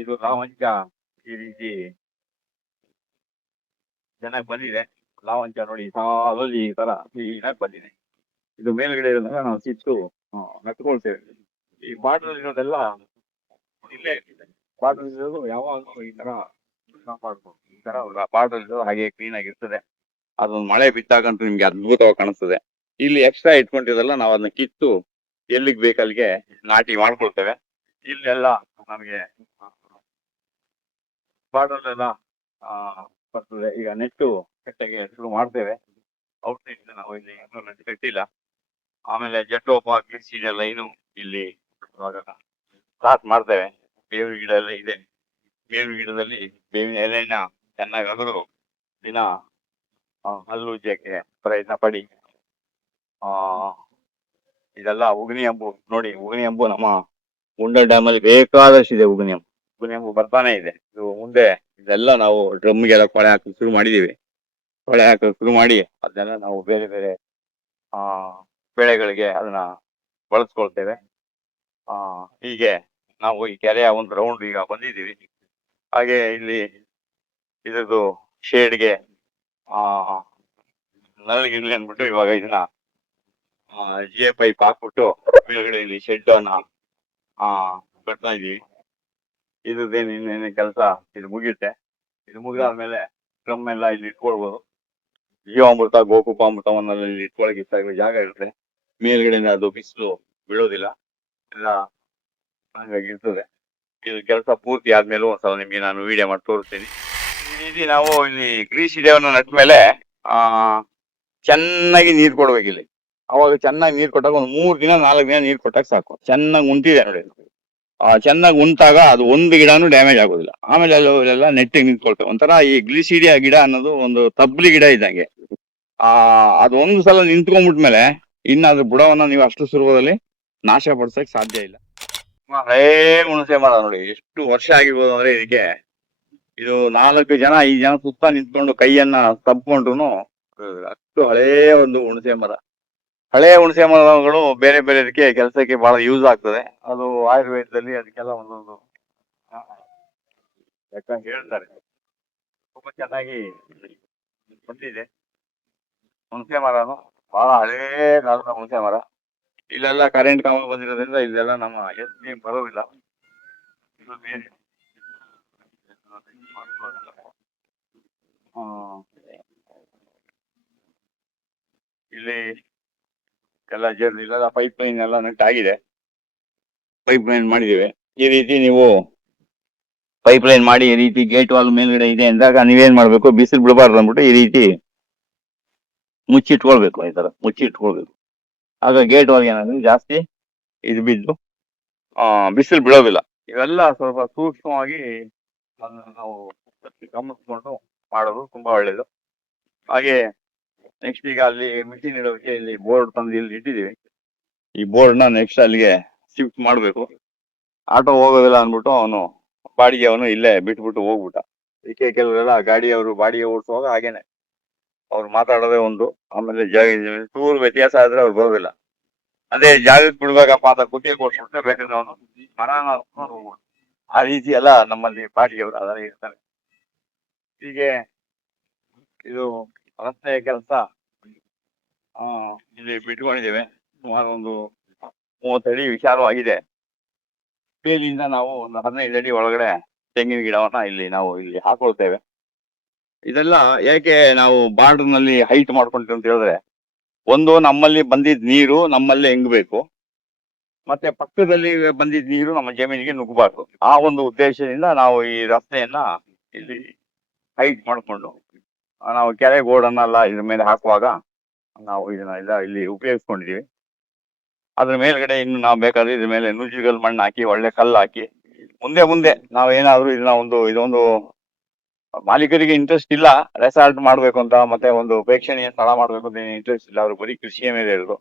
ಇದು ಲಾವಂಚ ಈ ರೀತಿ ಚೆನ್ನಾಗಿ ಬಂದಿದೆ. ಲಾವಂಚ ನೋಡಿ ಸಾಲಲ್ಲಿ ಈ ತರ ಕ್ಲೀನಾಗಿ ಬಂದಿದೆ. ಇದು ಮೇಲ್ಗಡೆ ಇರೋದನ್ನ ನಾವು ಕಿತ್ತು ನಟ್ಕೊಳ್ತೇವೆ. ಈ ಬಾರ್ಡರ್ ಇರೋದೆಲ್ಲ ಇಲ್ಲೇ ಇರ್ತದೆ. ಬಾರ್ಡರ್ ಇರೋದು ಯಾವಾಗಲೂ ಈ ತರ ಕಾಪಾಡ್ಬೋದು. ಈ ತರ ಬಾರ್ಡರ್ ಇರೋದು ಹಾಗೆ ಕ್ಲೀನ್ ಆಗಿರ್ತದೆ. ಅದೊಂದು ಮಳೆ ಬಿದ್ದಾಗಂತೂ ನಿಮ್ಗೆ ಅದ್ಭುತವಾಗಿ ಕಾಣಿಸ್ತದೆ. ಇಲ್ಲಿ ಎಕ್ಸ್ಟ್ರಾ ಇಟ್ಕೊಂಡಿರೋದಲ್ಲ ನಾವು ಅದನ್ನ ಕಿತ್ತು ಎಲ್ಲಿಗೆ ಬೇಕಲ್ಲಿಗೆ ನಾಟಿ ಮಾಡ್ಕೊಳ್ತೇವೆ. ಇಲ್ಲೆಲ್ಲ ನಮಗೆ ಬಾರ್ಡರ್ ಎಲ್ಲ ಬರ್ತದೆ. ಈಗ ನೆಟ್ಟು ಕಟ್ಟೆಗೆ ಶುರು ಮಾಡ್ತೇವೆ. ಔಟ್ಸೈಡ್ ನಾವು ಇಲ್ಲಿ ಇನ್ನೂ ನೆಟ್ಟು ಕಟ್ಟಿಲ್ಲ. ಆಮೇಲೆ ಜೆಟ್ಟೋಪ ಗಿಡ್ಸಿದೆ ಲೈನು ಇಲ್ಲಿ ಇವಾಗ ಸ್ಟಾರ್ಟ್ ಮಾಡ್ತೇವೆ. ಬೇವಿನ ಗಿಡ ಎಲ್ಲ ಇದೆ. ಬೇವಿನ ಗಿಡದಲ್ಲಿ ಬೇವಿನ ಎಲೆನ ಚೆನ್ನಾಗಿ ಅಗದು ದಿನ ಹಲ್ಲುಜ್ಜಕ್ಕೆ ಪ್ರಯತ್ನ ಪಡಿ. ಇದೆಲ್ಲ ಉಗನಿ ಹಂಬು ನೋಡಿ. ಉಗನಿ ಹಂಬು ನಮ್ಮ ಗುಂಡ ಡ್ಯಾಮಲ್ಲಿ ಬೇಕಾದಷ್ಟಿದೆ. ಉಗನಿ ಹಂಬು ಬರ್ತಾನೆ ಇದೆ. ಇದು ಮುಂದೆ ಇದೆಲ್ಲ ನಾವು ಡ್ರಮ್ಗೆಲ್ಲ ಕೊಳೆ ಹಾಕಿ ಶುರು ಮಾಡಿದೀವಿ. ಕೊಳೆ ಹಾಕಿ ಶುರು ಮಾಡಿ ಅದನ್ನೆಲ್ಲ ನಾವು ಬೇರೆ ಬೇರೆ ಬೆಳೆಗಳಿಗೆ ಅದನ್ನ ಬಳಸ್ಕೊಳ್ತೇವೆ. ಹೀಗೆ ನಾವು ಈ ಕೆರೆಯ ಒಂದು ರೌಂಡ್ ಈಗ ಬಂದಿದ್ದೀವಿ. ಹಾಗೆ ಇಲ್ಲಿ ಇದ್ರದ್ದು ಶೇಡ್ಗೆ ನಲ್ಲಿಗಿರ್ಲಿ ಅಂದ್ಬಿಟ್ಟು ಇವಾಗ ಇದನ್ನ ಜಿಎ ಪೈಪ್ ಹಾಕ್ಬಿಟ್ಟು ಮೇಲ್ಗಡೆ ಇಲ್ಲಿ ಶೆಡ್ ಅನ್ನ ಕಟ್ತಾ ಇದೀವಿ. ಇದ್ರದ್ದೇನು ಇನ್ನೇನು ಕೆಲಸ ಇದು ಮುಗಿಯುತ್ತೆ. ಇದು ಮುಗಿದಾದ್ಮೇಲೆ ಡ್ರಮ್ ಎಲ್ಲ ಇಲ್ಲಿ ಇಟ್ಕೊಳ್ಬೋದು. ಜೀವಾಮೃತ ಗೋಕುಪಾಮೃತವನ್ನೆಲ್ಲ ಇಲ್ಲಿ ಇಟ್ಕೊಳಕ್ಕೆ ಜಾಗ ಇರುತ್ತೆ. ಮೇಲ್ಗಡೆಯಿಂದ ಅದು ಬಿಸಿಲು ಬೀಳೋದಿಲ್ಲ, ಎಲ್ಲ ಹಾಗಾಗಿ ಇರ್ತದೆ. ಇದು ಕೆಲಸ ಪೂರ್ತಿ ಆದ್ಮೇಲೆ ಒಂದ್ಸಲ ನಿಮ್ಗೆ ನಾನು ವಿಡಿಯೋ ಮಾಡಿ ತೋರಿಸ್ತೀನಿ. ಈ ರೀತಿ ನಾವು ಇಲ್ಲಿ ಗ್ರೀಸಿಡೆಯನ್ನು ನಟ್ಟ ಮೇಲೆ ಚೆನ್ನಾಗಿ ನೀರು ಕೊಡ್ಬೇಕು ಇಲ್ಲಿ. ಅವಾಗ ಚೆನ್ನಾಗಿ ನೀರು ಕೊಟ್ಟಾಗ ಒಂದು 3 ದಿನ 4 ದಿನ ನೀರು ಕೊಟ್ಟಾಗ ಸಾಕು. ಚೆನ್ನಾಗಿ ಉಂಟಿದೆ ನೋಡಿ. ಚೆನ್ನಾಗಿ ಉಂಟಾಗ ಅದು ಒಂದು ಗಿಡನೂ ಡ್ಯಾಮೇಜ್ ಆಗೋದಿಲ್ಲ. ಆಮೇಲೆ ಅಲ್ಲೆಲ್ಲ ನೆಟ್ಟಿಗೆ ನಿಂತ್ಕೊಳ್ತೇವೆ. ಒಂಥರ ಈ ಗ್ಲಿಸಿಡಿಯಾ ಗಿಡ ಅನ್ನೋದು ಒಂದು ತಬ್ಲಿ ಗಿಡ ಇದ್ದಂಗೆ. ಅದೊಂದು ಸಲ ನಿಂತ್ಕೊಂಡ್ಬಿಟ್ಮೇಲೆ ಇನ್ನು ಅದ್ರ ಬುಡವನ್ನ ನೀವು ಅಷ್ಟು ಸುಲಭದಲ್ಲಿ ನಾಶ ಪಡಿಸಕ್ ಸಾಧ್ಯ ಇಲ್ಲ. ಹಳೇ ಹುಣಸೆ ಮರ ನೋಡಿ, ಎಷ್ಟು ವರ್ಷ ಆಗಿರ್ಬೋದು ಅಂದ್ರೆ ಇದಕ್ಕೆ. ಇದು 4 ಜನ 5 ಜನ ಸುತ್ತ ನಿಂತ್ಕೊಂಡು ಕೈಯನ್ನ ತಬ್ಕೊಂಡ್ರು ಅಷ್ಟು ಹಳೇ ಒಂದು ಹುಣಸೆ ಮರ. ಹಳೆ ಹುಣಸೆ ಮರಗಳು ಬೇರೆ ಬೇರೆದಕ್ಕೆ ಕೆಲಸಕ್ಕೆ ಬಹಳ ಯೂಸ್ ಆಗ್ತದೆ. ಅದು ಆಯುರ್ವೇದದಲ್ಲಿ ಅದಕ್ಕೆಲ್ಲ ಒಂದೊಂದು ಹೇಳ್ತಾರೆ. ತುಂಬಾ ಚೆನ್ನಾಗಿ ಬಂದಿದೆ ಹುಣಸೆ ಮರನು. ಬಹಳ ಹಳೇ ಕಾಲದ ಹುಣಸೆ ಮರ. ಇಲ್ಲೆಲ್ಲ ಕರೆಂಟ್ ಕಂಬ ಬಂದಿರೋದ್ರಿಂದ ಇಲ್ಲೆಲ್ಲ ನಮ್ಮ ಎಸ್ ಬರೋದಿಲ್ಲ. ಇಲ್ಲಿ ಎಲ್ಲ ಇಲ್ಲೆಲ್ಲ ಪೈಪ್ ಲೈನ್ ಎಲ್ಲ ನೆಟ್ಟಾಗಿದೆ. ಪೈಪ್ ಲೈನ್ ಮಾಡಿದ್ದೇವೆ. ಈ ರೀತಿ ನೀವು ಪೈಪ್ ಲೈನ್ ಮಾಡಿ ಈ ರೀತಿ ಗೇಟ್ ವಾಲ್ ಮೇಲ್ಗಡೆ ಇದೆ ಅಂದಾಗ ನೀವೇನ್ ಮಾಡ್ಬೇಕು, ಬಿಸಿಲು ಬಿಡಬಾರ್ದು ಅಂದ್ಬಿಟ್ಟು ಈ ರೀತಿ ಮುಚ್ಚಿಟ್ಕೊಳ್ಬೇಕು. ಈ ತರ ಮುಚ್ಚಿಟ್ಕೊಳ್ಬೇಕು. ಆಗ ಗೇಟ್ ವಾಲ್ ಏನಾದ್ರೆ ಜಾಸ್ತಿ ಇದು ಬಿದ್ದು ಬಿಸಿಲು ಬೀಳೋದಿಲ್ಲ. ಇವೆಲ್ಲ ಸ್ವಲ್ಪ ಸೂಕ್ಷ್ಮವಾಗಿ ನಾವು ಗಮನಿಸ್ಕೊಂಡು ಮಾಡೋದು ತುಂಬಾ ಒಳ್ಳೇದು. ಹಾಗೆ ನೆಕ್ಸ್ಟ್ ಈಗ ಅಲ್ಲಿ ಮಿಷಿನ್ ಇಡೋಕೆ ಇಲ್ಲಿ ಬೋರ್ಡ್ ತಂದು ಇಲ್ಲಿ ಇಟ್ಟಿದ್ದೀವಿ. ಈ ಬೋರ್ಡ್ನ ನೆಕ್ಸ್ಟ್ ಅಲ್ಲಿಗೆ ಶಿಫ್ಟ್ ಮಾಡಬೇಕು. ಆಟೋ ಹೋಗೋದಿಲ್ಲ ಅಂದ್ಬಿಟ್ಟು ಅವನು ಇಲ್ಲೇ ಬಿಟ್ಬಿಟ್ಟು ಹೋಗ್ಬಿಟ್ಟ. ಇದಕ್ಕೆ ಕೆಲವರೆಲ್ಲ ಗಾಡಿಯವರು ಬಾಡಿಗೆ ಓಡಿಸುವಾಗ ಹಾಗೇನೆ ಅವ್ರು ಮಾತಾಡೋದೇ ಒಂದು, ಆಮೇಲೆ ಚೂರು ವ್ಯತ್ಯಾಸ ಆದ್ರೆ ಅವ್ರು ಬರೋದಿಲ್ಲ. ಅದೇ ಜಾಗಕ್ಕೆ ಬಿಡ್ಬೇಕಪ್ಪ ಅಂತ ಕುತ್ತಿಗೆ ಕೊಟ್ಬಿಟ್ರೆ ಬೇಕಾದ್ರೆ ಅವನು ಮರಾನ ಹೋಗ್ಬಿಟ್ಟು. ಆ ರೀತಿ ಎಲ್ಲ ನಮ್ಮಲ್ಲಿ ಬಾಡಿಗೆಯವರು ಅದರ ಇರ್ತಾರೆ. ಹೀಗೆ ಇದು ರಸ್ತೆಯ ಕೆಲಸ ಇಲ್ಲಿ ಬಿಟ್ಕೊಂಡಿದ್ದೇವೆ. ಸುಮಾರು ಒಂದು 30 ಅಡಿ ವಿಚಾರವಾಗಿದೆ. ಬೇಲಿಯಿಂದ ನಾವು ಒಂದು 15 ಅಡಿ ಒಳಗಡೆ ತೆಂಗಿನ ಗಿಡವನ್ನ ನಾವು ಇಲ್ಲಿ ಹಾಕೊಳ್ತೇವೆ. ಇದೆಲ್ಲ ಯಾಕೆ ನಾವು ಬಾರ್ಡರ್ ನಲ್ಲಿ ಹೈಟ್ ಮಾಡ್ಕೊಂತೀವಿ ಅಂತ ಹೇಳಿದ್ರೆ, ಒಂದು ನಮ್ಮಲ್ಲಿ ಬಂದಿದ್ದ ನೀರು ನಮ್ಮಲ್ಲೇ ಹೆಂಗ್ಬೇಕು, ಮತ್ತೆ ಪಕ್ಕದಲ್ಲಿ ಬಂದಿದ್ದ ನೀರು ನಮ್ಮ ಜಮೀನಿಗೆ ನುಗ್ಗಬಾರ್ದು. ಆ ಒಂದು ಉದ್ದೇಶದಿಂದ ನಾವು ಈ ರಸ್ತೆಯನ್ನ ಇಲ್ಲಿ ಹೈಟ್ ಮಾಡ್ಕೊಂಡು ನಾವು ಕೆರೆ ಗೋಡನ್ನೆಲ್ಲ ಇದ್ರ ಮೇಲೆ ಹಾಕುವಾಗ ನಾವು ಇದನ್ನೆಲ್ಲ ಇಲ್ಲಿ ಉಪಯೋಗಿಸ್ಕೊಂಡಿದೀವಿ. ಅದ್ರ ಮೇಲ್ಗಡೆ ಇನ್ನು ನಾವು ಬೇಕಾದ್ರೆ ಇದ್ರ ಮೇಲೆ ನುಜ್ಜುಗಲ್ ಮಣ್ಣು ಹಾಕಿ ಒಳ್ಳೆ ಕಲ್ಲು ಹಾಕಿ ಮುಂದೆ ನಾವೇನಾದ್ರೂ ಇದೊಂದು ಮಾಲೀಕರಿಗೆ ಇಂಟ್ರೆಸ್ಟ್ ಇಲ್ಲ ರೆಸಾರ್ಟ್ ಮಾಡ್ಬೇಕು ಅಂತ, ಮತ್ತೆ ಒಂದು ಪ್ರೇಕ್ಷಣೀಯ ಸ್ಥಳ ಮಾಡ್ಬೇಕು ಅಂತ ಇಂಟ್ರೆಸ್ಟ್ ಇಲ್ಲ. ಅವರು ಬರೀ ಕೃಷಿಯ ಮೇಲೆ ಇರೋದು.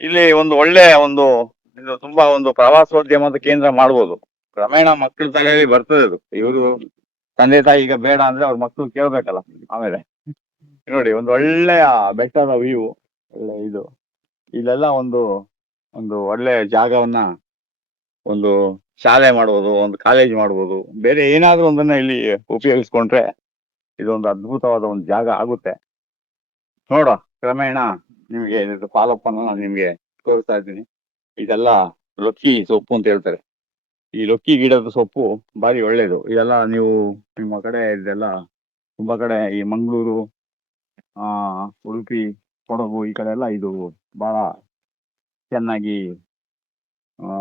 ಇಲ್ಲಿ ಒಂದು ಒಳ್ಳೆ ಇದು ತುಂಬಾ ಒಂದು ಪ್ರವಾಸೋದ್ಯಮದ ಕೇಂದ್ರ ಮಾಡ್ಬೋದು. ಕ್ರಮೇಣ ಮಕ್ಕಳ ತಲೆಯಲ್ಲಿ ಬರ್ತದೆ ಅದು. ಇವರು ತಂದೆ ತಾಯಿ ಈಗ ಬೇಡ ಅಂದ್ರೆ ಅವ್ರ ಮಕ್ಕಳು ಕೇಳ್ಬೇಕಲ್ಲ. ಆಮೇಲೆ ನೋಡಿ ಒಂದು ಒಳ್ಳೆಯ ಬೆಟ್ಟದ ವ್ಯೂ, ಒಳ್ಳೆ ಇಲ್ಲೆಲ್ಲ ಒಂದು ಒಳ್ಳೆ ಜಾಗವನ್ನ ಶಾಲೆ ಮಾಡ್ಬೋದು, ಒಂದು ಕಾಲೇಜ್ ಮಾಡ್ಬೋದು, ಬೇರೆ ಏನಾದ್ರೂ ಒಂದನ್ನ ಇಲ್ಲಿ ಉಪಯೋಗಿಸ್ಕೊಂಡ್ರೆ ಇದೊಂದು ಅದ್ಭುತವಾದ ಒಂದು ಜಾಗ ಆಗುತ್ತೆ. ನೋಡುವ ಕ್ರಮೇಣ ನಿಮ್ಗೆ ಇದು ಫಾಲೋಅಪ್ ಅನ್ನು ನಾನು ನಿಮ್ಗೆ ತೋರಿಸ್ತಾ ಇದ್ದೀನಿ. ಇದೆಲ್ಲ ಲೊಕ್ಕಿ ಸೊಪ್ಪು ಅಂತ ಹೇಳ್ತಾರೆ. ಈ ಲೊಕ್ಕಿ ಗಿಡದ ಸೊಪ್ಪು ಬಾರಿ ಒಳ್ಳೇದು. ಇದೆಲ್ಲ ನೀವು ನಿಮ್ಮ ಕಡೆ ಇದೆಲ್ಲ ತುಂಬಾ ಕಡೆ ಈ ಮಂಗಳೂರು, ಉಡುಪಿ, ಕೊಡಗು ಈ ಕಡೆ ಎಲ್ಲ ಇದು ಬಹಳ ಚೆನ್ನಾಗಿ ಆ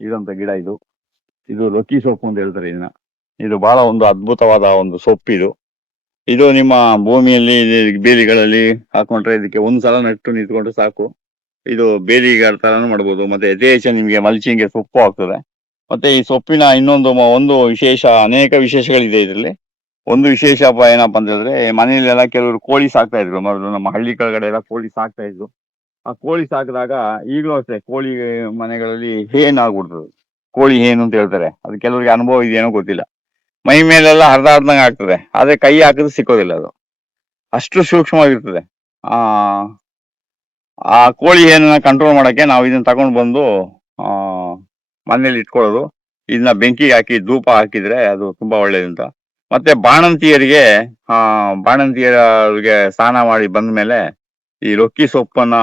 ಇದಂತ ಗಿಡ ಇದು. ಇದು ಲೊಕ್ಕಿ ಸೊಪ್ಪು ಅಂತ ಹೇಳ್ತಾರೆ ಇದನ್ನ. ಇದು ಬಹಳ ಒಂದು ಅದ್ಭುತವಾದ ಒಂದು ಸೊಪ್ಪಿದು. ಇದು ನಿಮ್ಮ ಭೂಮಿಯಲ್ಲಿ ಬೇಲಿಗಳಲ್ಲಿ ಹಾಕೊಂಡ್ರೆ ಇದಕ್ಕೆ ಒಂದ್ಸಲ ನೆಟ್ಟು ನಿಂತ್ಕೊಂಡ್ರೆ ಸಾಕು. ಇದು ಬೇಲಿಗಳ ತರಾನು ಮಾಡ್ಬೋದು, ಮತ್ತೆ ಯಥೇಚ್ಛ ನಿಮ್ಗೆ ಮಲ್ಚಿಂಗ್ಗೆ ಸೊಪ್ಪು ಆಗ್ತದೆ. ಮತ್ತೆ ಈ ಸೊಪ್ಪಿನ ಇನ್ನೊಂದು ಒಂದು ವಿಶೇಷ, ಅನೇಕ ವಿಶೇಷಗಳಿದೆ ಇದರಲ್ಲಿ. ಒಂದು ವಿಶೇಷ ಏನಪ್ಪಾ ಅಂತ ಹೇಳಿದ್ರೆ, ಮನೆಯಲ್ಲೆಲ್ಲ ಕೆಲವರು ಕೋಳಿ ಸಾಕ್ತಾ ಇದ್ರು ಮೊದಲು. ನಮ್ಮ ಹಳ್ಳಿ ಕೆಳಗಡೆ ಎಲ್ಲ ಕೋಳಿ ಸಾಕ್ತಾ ಇದ್ರು. ಆ ಕೋಳಿ ಸಾಕಿದಾಗ ಈಗಲೂ ಅಷ್ಟೇ ಕೋಳಿ ಮನೆಗಳಲ್ಲಿ ಹೇನ್ ಆಗ್ಬಿಡ್ತದೆ. ಕೋಳಿ ಹೇನು ಅಂತ ಹೇಳ್ತಾರೆ. ಅದು ಕೆಲವರಿಗೆ ಅನುಭವ ಇದೆಯೇನೋ ಗೊತ್ತಿಲ್ಲ. ಮೈ ಮೇಲೆಲ್ಲ ಹರಿದ ಹರಿದಂಗೆ ಆಗ್ತದೆ, ಆದ್ರೆ ಕೈ ಹಾಕಿದ್ರೆ ಸಿಕ್ಕೋದಿಲ್ಲ. ಅದು ಅಷ್ಟು ಸೂಕ್ಷ್ಮವಾಗಿರ್ತದೆ. ಆ ಆ ಕೋಳಿ ಏನನ್ನ ಕಂಟ್ರೋಲ್ ಮಾಡಕ್ಕೆ ನಾವು ಇದನ್ನ ತಗೊಂಡು ಬಂದು ಆ ಮನೇಲಿ ಇಟ್ಕೊಳ್ಳೋದು. ಇದನ್ನ ಬೆಂಕಿಗೆ ಹಾಕಿ ಧೂಪ ಹಾಕಿದ್ರೆ ಅದು ತುಂಬಾ ಒಳ್ಳೇದಂತ. ಮತ್ತೆ ಬಾಣಂತಿಯರಿಗೆ ಸ್ನಾನ ಮಾಡಿ ಬಂದ ಮೇಲೆ ಈ ಲೊಕ್ಕಿ ಸೊಪ್ಪನ್ನ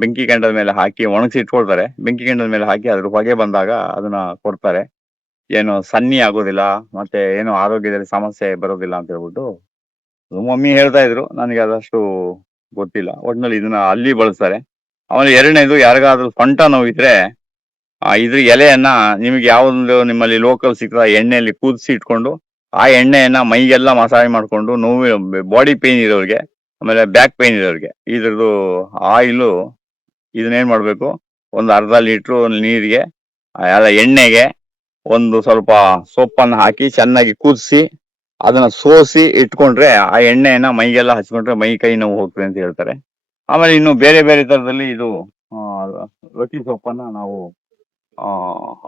ಬೆಂಕಿ ಕೆಂಡದ ಮೇಲೆ ಹಾಕಿ ಒಣಗಿಸಿ ಇಟ್ಕೊಳ್ತಾರೆ. ಬೆಂಕಿ ಕೆಂಡದ ಮೇಲೆ ಹಾಕಿ ಅದ್ರ ಹೊಗೆ ಬಂದಾಗ ಅದನ್ನ ಕೊಡ್ತಾರೆ. ಏನು ಸನ್ನಿ ಆಗೋದಿಲ್ಲ, ಮತ್ತೆ ಏನು ಆರೋಗ್ಯದಲ್ಲಿ ಸಮಸ್ಯೆ ಬರೋದಿಲ್ಲ ಅಂತ ಹೇಳ್ಬಿಟ್ಟು ಮಮ್ಮಿ ಹೇಳ್ತಾ ಇದ್ರು. ನನಗೆ ಅದಷ್ಟು ಗೊತ್ತಿಲ್ಲ. ಒಟ್ನಲ್ಲಿ ಇದನ್ನ ಅಲ್ಲಿ ಬಳಸ್ತಾರೆ. ಆಮೇಲೆ ಎರಡನೇದು, ಯಾರಿಗಾದ್ರೂ ಸೊಂಟ ನೋವಿದ್ರೆ ಇದ್ರ ಎಲೆಯನ್ನ ನಿಮ್ಗೆ ಯಾವ್ದು ನಿಮ್ಮಲ್ಲಿ ಲೋಕಲ್ ಸಿಗ್ತದ ಎಣ್ಣೆಯಲ್ಲಿ ಕುದಿಸಿ ಇಟ್ಕೊಂಡು ಆ ಎಣ್ಣೆಯನ್ನ ಮೈಗೆಲ್ಲ ಮಸಾಜ್ ಮಾಡ್ಕೊಂಡು, ನೋವು ಬಾಡಿ ಪೇನ್ ಇರೋರಿಗೆ, ಆಮೇಲೆ ಬ್ಯಾಕ್ ಪೇನ್ ಇರೋರಿಗೆ ಇದ್ರದ್ದು ಆಯಿಲು ಇದನ್ನೇನ್ ಮಾಡ್ಬೇಕು, ಒಂದು ಅರ್ಧ ಲೀಟ್ರು ನೀರಿಗೆ ಅಲ್ಲ ಎಣ್ಣೆಗೆ ಒಂದು ಸ್ವಲ್ಪ ಸೊಪ್ಪನ್ನ ಹಾಕಿ ಚೆನ್ನಾಗಿ ಕುದಿಸಿ ಅದನ್ನ ಸೋಸಿ ಇಟ್ಕೊಂಡ್ರೆ ಆ ಎಣ್ಣೆಯನ್ನ ಮೈಗೆಲ್ಲ ಹಚ್ಕೊಂಡ್ರೆ ಮೈ ಕೈ ನೋವು ಹೋಗ್ತದೆ ಅಂತ ಹೇಳ್ತಾರೆ. ಆಮೇಲೆ ಇನ್ನು ಬೇರೆ ಬೇರೆ ತರದಲ್ಲಿ ಇದು ಲೊಕ್ಕಿ ಸೊಪ್ಪನ್ನ ನಾವು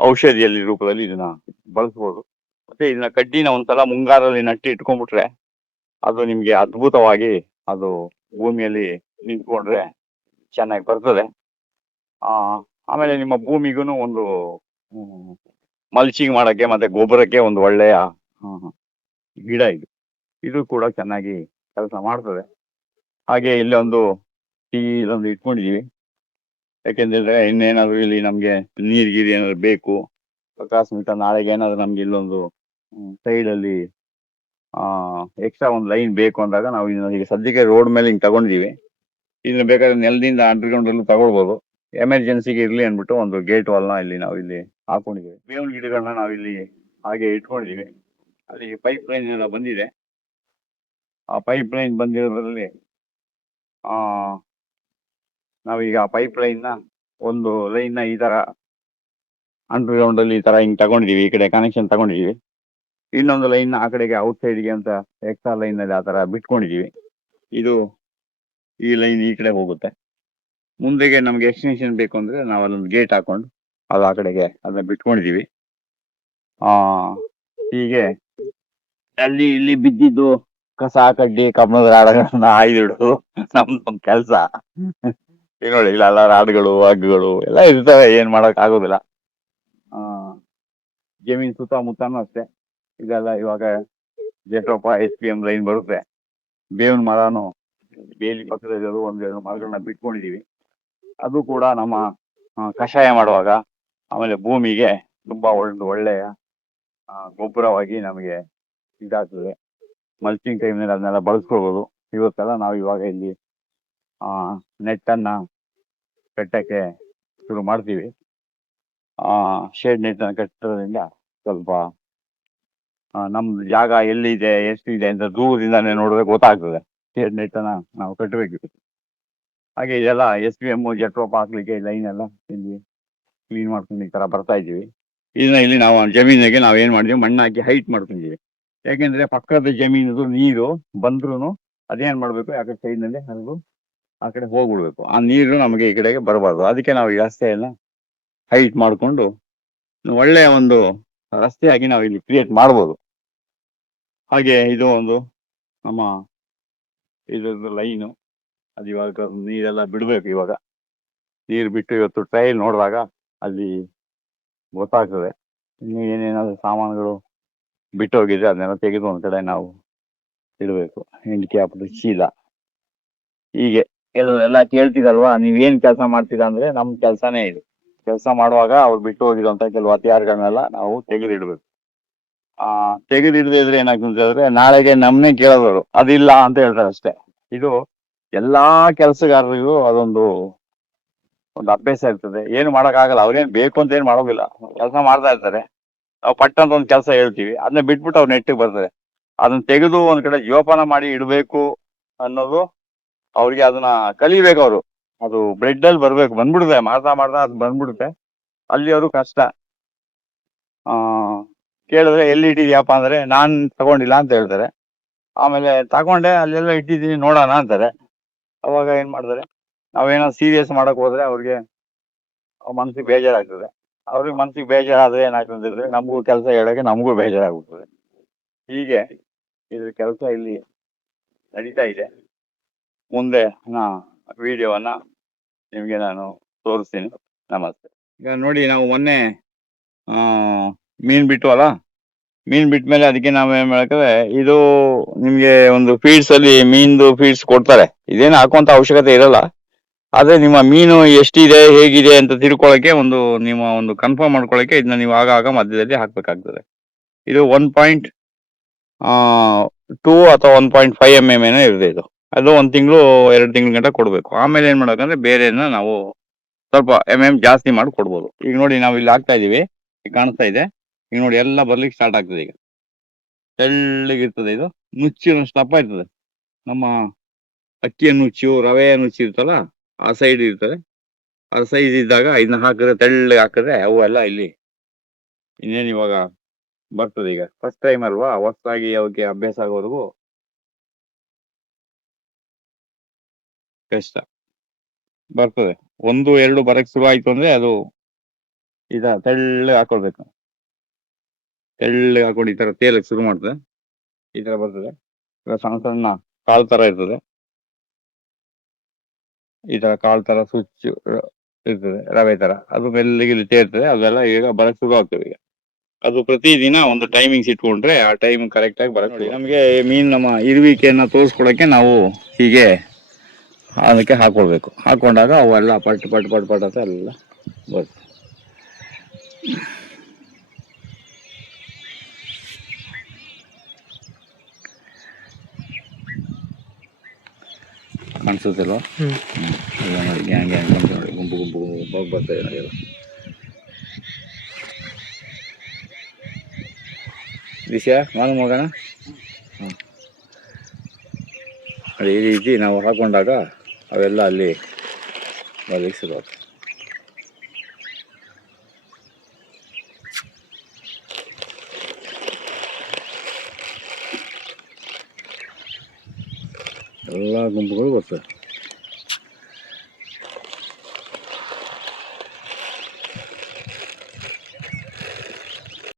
ಔಷಧಿಯಲ್ಲಿ ರೂಪದಲ್ಲಿ ಇದನ್ನ ಬಳಸ್ಬೋದು. ಮತ್ತೆ ಇದನ್ನ ಕಡ್ಡಿನ ಒಂದ್ಸಲ ಮುಂಗಾರಲ್ಲಿ ನಟ್ಟಿ ಇಟ್ಕೊಂಡ್ಬಿಟ್ರೆ ಅದು ನಿಮ್ಗೆ ಅದ್ಭುತವಾಗಿ ಅದು ಭೂಮಿಯಲ್ಲಿ ನಿಂತ್ಕೊಂಡ್ರೆ ಚೆನ್ನಾಗಿ ಬರ್ತದೆ. ಆಮೇಲೆ ನಿಮ್ಮ ಭೂಮಿಗೂ ಒಂದು ಮಲ್ಚಿಂಗ್ ಮಾಡಕ್ಕೆ ಮತ್ತೆ ಗೊಬ್ಬರಕ್ಕೆ ಒಂದು ಒಳ್ಳೆಯ ಗಿಡ ಇದು. ಇದು ಕೂಡ ಚೆನ್ನಾಗಿ ಕೆಲಸ ಮಾಡ್ತದೆ. ಹಾಗೆ ಇಲ್ಲೊಂದು ಇಲ್ಲೊಂದು ಇಟ್ಕೊಂಡಿದೀವಿ. ಯಾಕೆಂದ್ರೆ ಇನ್ನೇನಾದ್ರು ಇಲ್ಲಿ ನಮ್ಗೆ ನೀರ್ ಗೀರ್ ಏನಾದ್ರು ಬೇಕು, ಅಕಸ್ಮಾತ್ ನಾಳೆಗೆ ಏನಾದ್ರು ನಮ್ಗೆ ಇಲ್ಲೊಂದು ಸೈಡ್ ಅಲ್ಲಿ ಎಕ್ಸ್ಟ್ರಾ ಒಂದು ಲೈನ್ ಬೇಕು ಅಂದಾಗ ನಾವು ಈಗ ಸದ್ಯಕ್ಕೆ ರೋಡ್ ಮೇಲೆ ಹಿಂಗ್ ತಗೊಂಡಿದೀವಿ. ಇದನ್ನ ಬೇಕಾದ್ರೆ ನೆಲದಿಂದ ಅಂಡರ್ಗ್ರೌಂಡ್ ಅಲ್ಲೂ ತಗೊಳ್ಬೋದು. ಎಮರ್ಜೆನ್ಸಿಗೆ ಇರ್ಲಿ ಅಂದ್ಬಿಟ್ಟು ಒಂದು ಗೇಟ್ ವಾಲ್ನ ಇಲ್ಲಿ ನಾವು ಇಲ್ಲಿ ಹಾಕೊಂಡಿದೀವಿ. ಬೇವಿನ ಗಿಡಗಳನ್ನ ನಾವಿಲ್ಲಿ ಹಾಗೆ ಇಟ್ಕೊಂಡಿದೀವಿ. ಅಲ್ಲಿ ಪೈಪ್ ಲೈನ್ ಎಲ್ಲ ಬಂದಿದೆ. ಆ ಪೈಪ್ ಲೈನ್ ಬಂದಿರೋದ್ರಲ್ಲಿ ನಾವೀಗ ಪೈಪ್ ಲೈನ್ ನ ಒಂದು ಲೈನ್ ನ ಈ ತರ ಅಂಡರ್ಗ್ರೌಂಡ್ ಅಲ್ಲಿ ಈ ತರ ಹಿಂಗ್ ತಗೊಂಡಿದೀವಿ. ಈ ಕಡೆ ಕನೆಕ್ಷನ್ ತಗೊಂಡಿದೀವಿ. ಇನ್ನೊಂದು ಲೈನ್ ಆ ಕಡೆಗೆ ಔಟ್ ಸೈಡ್ಗೆ ಅಂತ ಎಕ್ಸ್ಟ್ರಾ ಲೈನ್ ಅಲ್ಲಿ ಆ ತರ ಬಿಟ್ಕೊಂಡಿದೀವಿ. ಇದು ಈ ಲೈನ್ ಈ ಕಡೆ ಹೋಗುತ್ತೆ. ಮುಂದೆಗೆ ನಮ್ಗೆ ಎಕ್ಸ್ಟೆನ್ಷನ್ ಬೇಕು ಅಂದ್ರೆ ನಾವು ಅಲ್ಲೊಂದು ಗೇಟ್ ಹಾಕೊಂಡು ಅದು ಆ ಕಡೆಗೆ ಅದನ್ನ ಬಿಟ್ಕೊಂಡಿದೀವಿ. ಹೀಗೆ ಅಲ್ಲಿ ಇಲ್ಲಿ ಬಿದ್ದಿದ್ದು ಕಸ ಕಡ್ಡಿ ಕಬ್ಬಣದ ರಾಡಗಳನ್ನ ಆಯ್ದಿಡೋದು ನಮ್ದೊಂದು ಕೆಲ್ಸ. ಈಗ ನೋಡಿ ಇಲ್ಲೆಲ್ಲ ರಾಡ್ಗಳು ಹಗ್ಗಗಳು ಎಲ್ಲ ಇರ್ತವೆ, ಏನ್ ಮಾಡಕ್ ಆಗೋದಿಲ್ಲ. ಜಮೀನ್ ಸುತ್ತಮುತ್ತನೂ ಅಷ್ಟೇ. ಇದೆಲ್ಲ ಇವಾಗ ಜೆಟ್ರೋಪ SPM ಲೈನ್ ಬರುತ್ತೆ. ಬೇವಿನ ಮರನು ಬೇಲಿ ಪಕ್ಕದಲ್ಲಿ ಒಂದೆರಡು ಮರಗಳನ್ನ ಬಿಟ್ಕೊಂಡಿದೀವಿ. ಅದು ಕೂಡ ನಮ್ಮ ಕಷಾಯ ಮಾಡುವಾಗ ಆಮೇಲೆ ಭೂಮಿಗೆ ತುಂಬಾ ಒಳ್ಳೆಯ ಗೊಬ್ಬರವಾಗಿ ನಮಗೆ ಇದಾಗ್ತದೆ. ಮಲ್ಚಿಂಗ್ ಟೈಮ್ನಲ್ಲಿ ಅದನ್ನೆಲ್ಲ ಬಳಸ್ಕೊಳ್ಬೋದು. ಇವತ್ತೆಲ್ಲ ನಾವು ಇವಾಗ ಇಲ್ಲಿ ನೆಟ್ಟನ್ನ ಕಟ್ಟಕ್ಕೆ ಶುರು ಮಾಡ್ತೀವಿ. ಶೇಡ್ ನೆಟ್ಟನ್ನು ಕಟ್ಟೋದ್ರಿಂದ ಸ್ವಲ್ಪ ನಮ್ದು ಜಾಗ ಎಲ್ಲಿದೆ ಎಷ್ಟಿದೆ ಅಂತ ದೂರದಿಂದಾನೇ ನೋಡಿದ್ರೆ ಗೊತ್ತಾಗ್ತದೆ. ಶೇಡ್ ನೆಟ್ಟನ್ನ ನಾವು ಕಟ್ಟಬೇಕು. ಹಾಗೆ ಇದೆಲ್ಲ SPM ಜೆಟ್ರೋಪ ಹಾಕ್ಲಿಕ್ಕೆ ಲೈನ್ ಎಲ್ಲ ಇಲ್ಲಿ ಕ್ಲೀನ್ ಮಾಡ್ಕೊಂಡು ಈ ತರ ಬರ್ತಾ ಇದ್ದೀವಿ. ಇದನ್ನ ಇಲ್ಲಿ ನಾವು ಜಮೀನಿಗೆ ನಾವ್ ಏನ್ ಮಾಡಿದೀವಿ, ಮಣ್ಣು ಹಾಕಿ ಹೈಟ್ ಮಾಡ್ಕೊಂಡಿದೀವಿ. ಯಾಕೆಂದ್ರೆ ಪಕ್ಕದ ಜಮೀನದು ನೀರು ಬಂದ್ರು ಅದೇನ್ ಮಾಡ್ಬೇಕು, ಆ ಕಡೆ ಸೈಡ್ ನಲ್ಲಿ ಹರಿದು ಆ ಕಡೆ ಹೋಗ್ಬಿಡ್ಬೇಕು. ಆ ನೀರು ನಮಗೆ ಈ ಕಡೆಗೆ ಬರಬಾರ್ದು. ಅದಕ್ಕೆ ನಾವು ಈ ರಸ್ತೆಯನ್ನ ಹೈಟ್ ಮಾಡ್ಕೊಂಡು ಒಳ್ಳೆಯ ಒಂದು ರಸ್ತೆಯಾಗಿ ನಾವು ಇಲ್ಲಿ ಕ್ರಿಯೇಟ್ ಮಾಡ್ಬೋದು. ಹಾಗೆ ಇದು ಒಂದು ನಮ್ಮ ಇದ್ರದ್ದು ಲೈನು. ಅದು ಇವಾಗ ನೀರೆಲ್ಲ ಬಿಡ್ಬೇಕು. ಇವಾಗ ನೀರು ಬಿಟ್ಟು ಇವತ್ತು ಟ್ರಯಲ್ ನೋಡಿದಾಗ ಅಲ್ಲಿ ಗೊತ್ತಾಗ್ತದೆ ಇನ್ನು ಏನೇನಾದ್ರು ಸಾಮಾನುಗಳು ಬಿಟ್ಟು ಹೋಗಿದ್ರೆ ಅದನ್ನೆಲ್ಲ ತೆಗೆದು ಒಂದ್ ಕಡೆ ನಾವು ಇಡಬೇಕು. ಹ್ಯಾಂಡಿಕ್ಯಾಪ್ ಚೀಲ ಹೀಗೆ ಎಲ್ಲ ಕೇಳ್ತಿದಲ್ವಾ, ನೀವೇನ್ ಕೆಲಸ ಮಾಡ್ತೀರಾ ಅಂದ್ರೆ ನಮ್ ಕೆಲ್ಸಾನೇ ಇದು. ಕೆಲಸ ಮಾಡುವಾಗ ಅವ್ರು ಬಿಟ್ಟು ಹೋಗಿರುವಂತ ಕೆಲವು ಹತಿಯಾರಗಳನ್ನೆಲ್ಲ ನಾವು ತೆಗೆದಿಡ್ಬೇಕು. ತೆಗೆದಿಡದೆ ಇದ್ರೆ ಏನಾಗ್ತದೆ ಅಂದ್ರೆ ನಾಳೆಗೆ ನಮ್ನೆ ಕೇಳೋರು ಅದಿಲ್ಲ ಅಂತ ಹೇಳ್ತಾರೆ ಅಷ್ಟೇ. ಇದು ಎಲ್ಲಾ ಕೆಲಸಗಾರರಿಗೂ ಅದೊಂದು ಅಭ್ಯಾಸ ಇರ್ತದೆ. ಏನು ಆಗಲ್ಲ, ಅವ್ರೇನ್ ಬೇಕು ಅಂತ ಏನ್ ಮಾಡೋದಿಲ್ಲ, ಕೆಲಸ ಮಾಡ್ತಾ ಇರ್ತಾರೆ. ನಾವು ಪಟ್ಟ ಅಂತ ಒಂದು ಕೆಲಸ ಹೇಳ್ತೀವಿ, ಅದನ್ನ ಬಿಟ್ಬಿಟ್ಟು ಅವ್ರು ನೆಟ್ಟಿಗೆ ಬರ್ತಾರೆ. ಅದನ್ನ ತೆಗೆದು ಒಂದ್ ಕಡೆ ಜೋಪಾನ ಮಾಡಿ ಇಡಬೇಕು ಅನ್ನೋದು ಅವ್ರಿಗೆ, ಅದನ್ನ ಕಲಿಬೇಕು ಅವರು. ಅದು ಬ್ರೆಡ್ ಅಲ್ಲಿ ಬಂದ್ಬಿಡುತ್ತೆ, ಮಾಡ್ತಾ ಅದು ಬಂದ್ಬಿಡುತ್ತೆ. ಅಲ್ಲಿ ಅವರು ಕಷ್ಟ. ಕೇಳಿದ್ರೆ ಎಲ್ಲಿ ಇಟ್ಟಿದ್ಯಪ್ಪ ಅಂದ್ರೆ ನಾನ್ ತಗೊಂಡಿಲ್ಲ ಅಂತ ಹೇಳ್ತಾರೆ. ಆಮೇಲೆ ತಗೊಂಡೆ ಅಲ್ಲೆಲ್ಲ ಇಟ್ಟಿದ್ದೀನಿ ನೋಡೋಣ ಅಂತಾರೆ. ಅವಾಗ ಏನ್ ಮಾಡ್ತಾರೆ, ನಾವೇನೋ ಸೀರಿಯಸ್ ಮಾಡಕ್ ಹೋದ್ರೆ ಅವ್ರಿಗೆ ಮನ್ಸಿಗೆ ಬೇಜಾರಾಗ್ತದೆ. ಅವ್ರಿಗೆ ಮನ್ಸಿಗೆ ಬೇಜಾರಾದ್ರೆ ಏನಾಗ್ತದೆ ಅಂದ್ರೆ ನಮಗೂ ಕೆಲಸ ಹೇಳಕ್ಕೆ ನಮಗೂ ಬೇಜಾರಾಗ್ಬಿಡ್ತದೆ. ಹೀಗೆ ಇದ್ರ ಕೆಲಸ ಇಲ್ಲಿ ನಡೀತಾ ಇದೆ. ಮುಂದೆ ವಿಡಿಯೋವನ್ನ ನಿಮ್ಗೆ ನಾನು ತೋರಿಸ್ತೀನಿ. ನಮಸ್ತೆ. ಈಗ ನೋಡಿ, ನಾವು ಮೊನ್ನೆ ಮೀನ್ ಬಿಟ್ಟವಲ್ಲ, ಮೀನ್ ಬಿಟ್ಟ ಮೇಲೆ ಅದಕ್ಕೆ ನಾವ್ ಏನ್ ಮಾಡಕ್ಕೆ, ಇದು ನಿಮ್ಗೆ ಒಂದು ಫೀಡ್ಸ್ ಅಲ್ಲಿ ಮೀನ್ದು ಫೀಡ್ಸ್ ಕೊಡ್ತಾರೆ. ಇದೇನು ಹಾಕುವಂತ ಅವಶ್ಯಕತೆ ಇರಲ್ಲ, ಆದ್ರೆ ನಿಮ್ಮ ಮೀನು ಎಷ್ಟಿದೆ ಹೇಗಿದೆ ಅಂತ ತಿಳ್ಕೊಳಕ್ಕೆ, ನಿಮ್ಮ ಒಂದು ಕನ್ಫರ್ಮ್ ಮಾಡ್ಕೊಳಕ್ಕೆ ಇದನ್ನ ನೀವು ಆಗಾಗ ಮಧ್ಯದಲ್ಲಿ ಹಾಕ್ಬೇಕಾಗ್ತದೆ. ಇದು 1.2 ಅಥವಾ 1.5 mm ಏನೋ ಇರುತ್ತೆ ಇದು. ಅದು 1 ತಿಂಗಳು 2 ತಿಂಗಳ ಗಂಟ ಕೊಡ್ಬೇಕು. ಆಮೇಲೆ ಏನ್ ಮಾಡ್ಬೇಕಂದ್ರೆ ಬೇರೆನ ನಾವು ಸ್ವಲ್ಪ ಜಾಸ್ತಿ ಮಾಡಿ ಕೊಡ್ಬೋದು. ಈಗ ನೋಡಿ, ನಾವು ಇಲ್ಲಿ ಹಾಕ್ತಾ ಇದೀವಿ, ಈಗ ಕಾಣಿಸ್ತಾ ಇದೆ. ಈಗ ನೋಡಿ ಎಲ್ಲ ಬರ್ಲಿಕ್ಕೆ ಸ್ಟಾರ್ಟ್ ಆಗ್ತದೆ. ಈಗ ತೆಳ್ಳಗಿರ್ತದೆ, ಇದು ನುಚ್ಚಿನಷ್ಟು ದಪ್ಪ ಇರ್ತದೆ. ನಮ್ಮ ಅಕ್ಕಿಯ ನುಚ್ಚು, ರವೆಯ ನುಚ್ಚು ಇರ್ತಲ್ಲ, ಆ ಸೈಡ್ ಇರ್ತದೆ. ಆ ಸೈಜ್ ಇದ್ದಾಗ ಇದನ್ನ ಹಾಕಿದ್ರೆ, ತೆಳ್ಳಗೆ ಹಾಕಿದ್ರೆ ಅವು ಎಲ್ಲ ಇಲ್ಲಿ ಇನ್ನೇನು ಇವಾಗ ಬರ್ತದೆ. ಈಗ ಫಸ್ಟ್ ಟೈಮ್ ಅಲ್ವಾ, ಹೊಸದಾಗಿ ಅವಕ್ಕೆ ಅಭ್ಯಾಸ ಆಗೋವರೆಗೂ ಕಷ್ಟ ಬರ್ತದೆ. 1-2 ಬರಕ್ ಶುರು ಆಯ್ತು ಅಂದ್ರೆ ಅದು ತೆಳ್ಳಗೆ ಹಾಕೊಳ್ಬೇಕು. ತೆಳ್ಳಗೆ ಹಾಕೊಂಡು ಈ ತರ ತೇಲಕ್ ಶುರು ಮಾಡ್ತದೆ. ಈ ತರ ಬರ್ತದೆ. ಸಣ್ಣ ಸಣ್ಣ ಕಾಲ್ ತರ ಇರ್ತದೆ. ಈ ತರ ಕಾಲ್ ತರ ಸುಚ್ಚು ಇರ್ತದೆ, ರವೆ ತರ. ಅದು ಮೆಲ್ಲಿಗೆ ಇಲ್ಲಿ ತೇರ್ತದೆ. ಅದೆಲ್ಲ ಈಗ ಬರಕ್ ಶುರು ಆಗ್ತದೆ. ಈಗ ಅದು ಪ್ರತಿದಿನ ಒಂದು ಟೈಮಿಂಗ್ಸ್ ಇಟ್ಕೊಂಡ್ರೆ ಆ ಟೈಮ್ ಕರೆಕ್ಟ್ ಆಗಿ ಬರಕ್ ನಮಗೆ ಮೀನ್ ನಮ್ಮ ಇರುವಿಕೆಯನ್ನ ತೋರಿಸ್ಕೊಳಕ್ಕೆ ನಾವು ಹೀಗೆ ಅದಕ್ಕೆ ಹಾಕೊಳ್ಬೇಕು. ಹಾಕೊಂಡಾಗ ಅವೆಲ್ಲ ಪಟ್ ಪಟ್ ಪಟ್ ಪಟ್ ಅಂತ ಎಲ್ಲ ಬರುತ್ತೆ. ಕಾಣಿಸುತ್ತಲ್ವಾ? ನೋಡಿ, ಗ್ಯಾಂಗ್ ಗ್ಯಾಂಗ್ ಬಂತು ನೋಡಿ, ಗುಂಪು ಗುಂಪು ಗುಂಪು ಬರ್ತಾ ಇದೆ ಎಲ್ಲ. ದಿಶಾ ನಾನು ಮಗನ ಈ ರೀತಿ ನಾವು ಹಾಕೊಂಡಾಗ ಅವೆಲ್ಲ ಅಲ್ಲಿ ಬರ್ಲಿಕ್ಕೆ ಶುರು ಆಗ್ತದೆ. ಎಲ್ಲ ಗುಂಪುಗಳು ಬರ್ತವೆ.